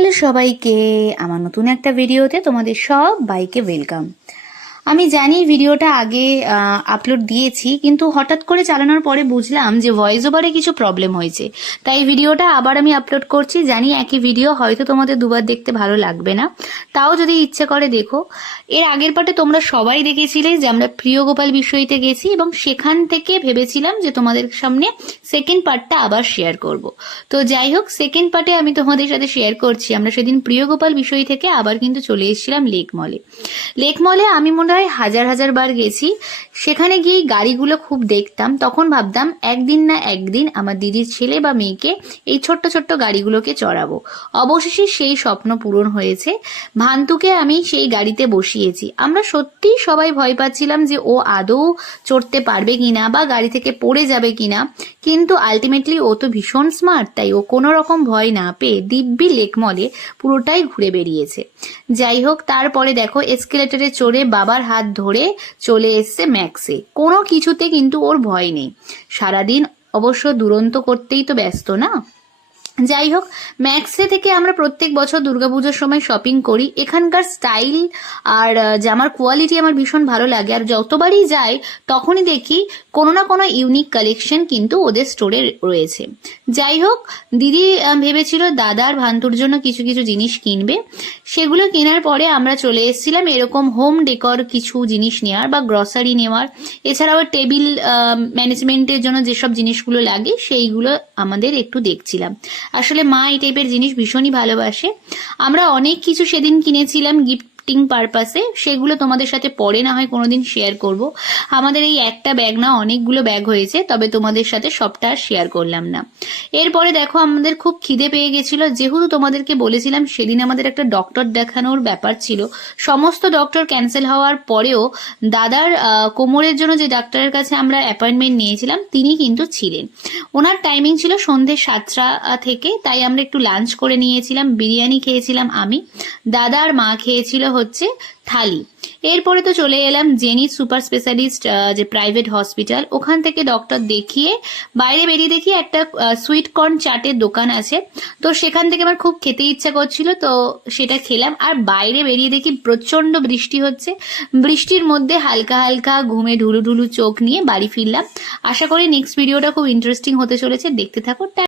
Hello সবাইকে, আমার নতুন একটা ভিডিওতে তোমাদের সবাইকে ওয়েলকাম। আমি জানি ভিডিওটা আগে আপলোড দিয়েছি, কিন্তু হঠাৎ করে চালানোর পরে বুঝলাম যে ভয়েস ওভারে কিছু প্রবলেম হয়েছে, তাই ভিডিওটা আবার আমি আপলোড করছি। জানি একই ভিডিও হয়তো তোমাদের দুবার দেখতে ভালো লাগবে না, তাও যদি ইচ্ছে করে দেখো। এর আগের পার্টে তোমরা সবাই দেখেছিলে যে আমরা প্রিয় গোপাল বিষয়তে গেছি, এবং সেখান থেকে ভেবেছিলাম যে তোমাদের সামনে সেকেন্ড পার্টটা আবার শেয়ার করব। তো যাই হোক, সেকেন্ড পার্টে আমি তোমাদের সাথে শেয়ার করছি আমরা সেদিন প্রিয় গোপাল বিষয় থেকে আবার কিন্তু চলে এসেছিলাম লেক মলে। লেক মলে আমি মনে হয় হাজার হাজার বার গেছি। সেখানে গিয়ে গাড়িগুলো খুব দেখতাম, তখন ভাবতাম একদিন না একদিন আমার দিদির ছেলে বা মেয়েকে এই ছোট্ট ছোট্ট গাড়িগুলোকে চড়াবো। অবশেষে সেই স্বপ্ন পূরণ হয়েছে। ভান্তুকে আমি সেই গাড়িতে বসিয়েছি। আমরা সত্যি সবাই ভয় পাচ্ছিলাম যে ও আদৌ চড়তে পারবে কিনা বা গাড়ি থেকে পড়ে যাবে কিনা, কিন্তু আলটিমেটলি ও তো ভীষণ স্মার্ট, তাই ও কোনো রকম ভয় না পেয়ে দিব্যি লেক মলে পুরোটাই ঘুরে বেরিয়েছে। যাই হোক, তারপরে দেখো এসকেলেটরে চড়ে বাবার হাত ধরে চলে এসছে ম্যাক্সে। কোনো কিছুতে কিন্তু ওর ভয় নেই। সারাদিন অবশ্য দুরন্ত করতেই তো ব্যস্ত না। যাই হোক, ম্যাক্সে থেকে আমরা প্রত্যেক বছর দুর্গাপুজোর সময় শপিং করি। এখানকার স্টাইল আর জামার কোয়ালিটি আমার ভীষণ ভালো লাগে, আর যতবারই যাই তখনই দেখি কোনো না কোনো ইউনিক কালেকশন কিন্তু ওদের স্টোরে রয়েছে। যাই হোক, দিদি ভেবেছিল দাদার ভান্তুর জন্য কিছু কিছু জিনিস কিনবে। সেগুলো কেনার পরে আমরা চলে এসেছিলাম এরকম হোম ডেকর কিছু জিনিস নেওয়ার বা গ্রসারি নেওয়ার। এছাড়াও টেবিল ম্যানেজমেন্টের জন্য যেসব জিনিসগুলো লাগে সেইগুলো আমাদের একটু দেখছিলাম। আসলে মা এই টাইপের জিনিস ভীষণই ভালোবাসে। আমরা অনেক কিছু সেদিন কিনেছিলাম গিফটিং পারপাসে, সেগুলো তোমাদের সাথে পরে না হয় কোনোদিন শেয়ার করব। আমাদের এই একটা ব্যাগ না, অনেকগুলো ব্যাগ হয়েছে, তবে তোমাদের সাথে সবটা শেয়ার করলাম না। এরপরে দেখো আমাদের খুব খিদে পেয়ে গেছিল, যেহেতু তোমাদেরকে বলেছিলাম সেদিন আমাদের একটা ডক্টর দেখানোর ব্যাপার ছিল। সমস্ত ডক্টর ক্যান্সেল হওয়ার পরেও দাদার কোমরের জন্য যে ডাক্তারের কাছে আমরা অ্যাপয়েন্টমেন্ট নিয়েছিলাম তিনি কিন্তু ছিলেন। ওনার টাইমিং ছিল সন্ধ্যে 7টা থেকে, তাই আমরা একটু লাঞ্চ করে নিয়েছিলাম। বিরিয়ানি খেয়েছিলাম আমি, দাদা আর মা খেয়েছিল হচ্ছে থালি। এরপরে তো চলে এলাম জেনি সুপার স্পেশালিস্ট যে প্রাইভেট হসপিটাল, ওখান থেকে ডক্টর দেখিয়ে বাইরে বেরিয়ে দেখি একটা সুইট কর্ন চাটের দোকান আছে। তো সেখান থেকে আমার খুব খেতে ইচ্ছা করছিল, তো সেটা খেলাম। আর বাইরে বেরিয়ে দেখি প্রচন্ড বৃষ্টি হচ্ছে। বৃষ্টির মধ্যে হালকা হালকা ঘুমে ঢুলু ঢুলু চোখ নিয়ে বাড়ি ফিরলাম। আশা করি নেক্সট ভিডিওটা খুব ইন্টারেস্টিং হতে চলেছে, দেখতে থাকো।